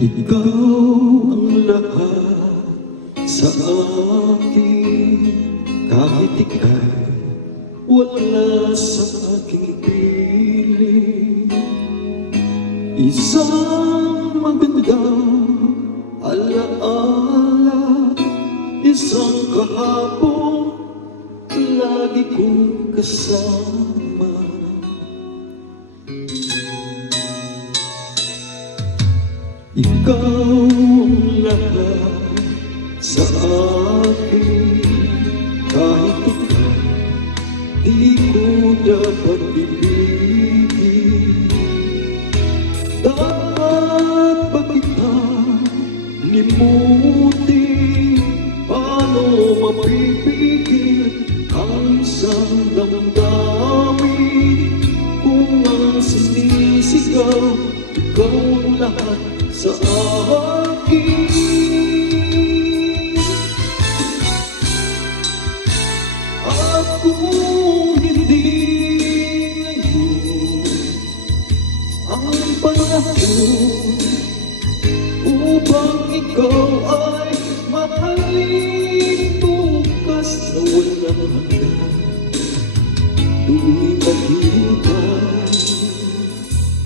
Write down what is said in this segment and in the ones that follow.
Ikaw ang lahat sa akin, kahit ika'y wala sa aking piling. Isang magandang alaala, isang kahapon lagi kong kasama. Ikaw ang lahat sa akin, kahit ikaw di ko dapat ibigin. Dapat ba kita limutin? Paano mapipigil ang isang damdamin kung ang sinisigaw ikaw ang lahat sa akin? At kung hindi ngayon ang panahon upang ikaw ay mahalin, bukas na walang hanggan, tuloy maghihintay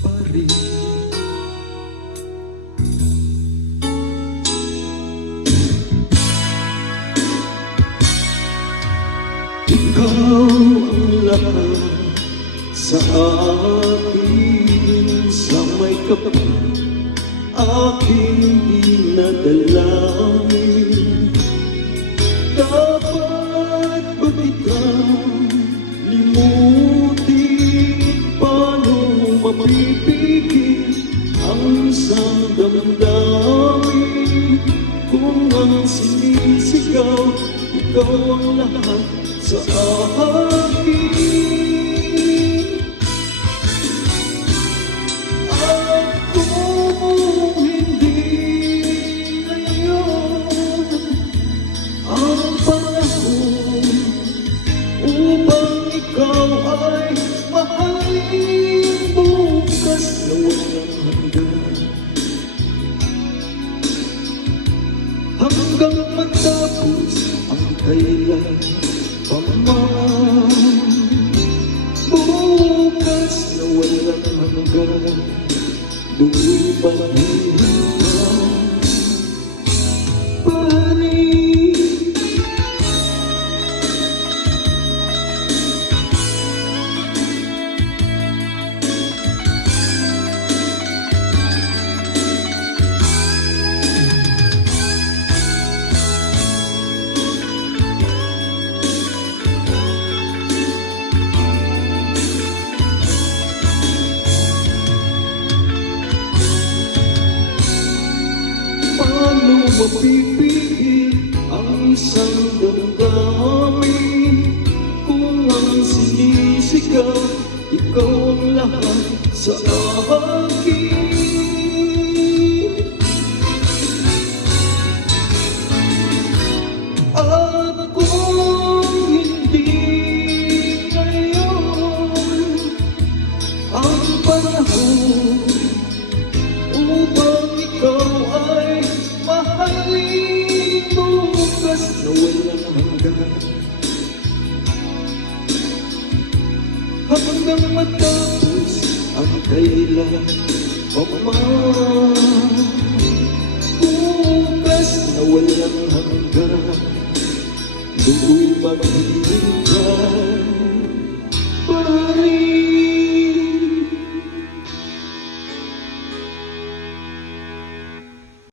pa rin. Ikaw ang lahat sa akin, sa may kapal aking dinadalangin. Dapat ba kitang limutin? Paano mapipigil ang isang damdamin kung ang sinisigaw ikaw ang lahat sa akin? At kung hindi ngayon ang panahon upang ikaw ay mahalin, bukas na walang hanggan, hanggang matapos ang kailan paman, bukas na walang hanggan, do'y maghihintay pa rin. Paano mapipigil ang isang damdamin kung ang sinisigaw ikaw ang lahat sa akin? At kung hindi ngayon ang panahon upang ikaw ay mahalin, bukas na walang hanggan, hanggang matapos ang kailan paman, bukas na walang hanggan, do'y maghihintay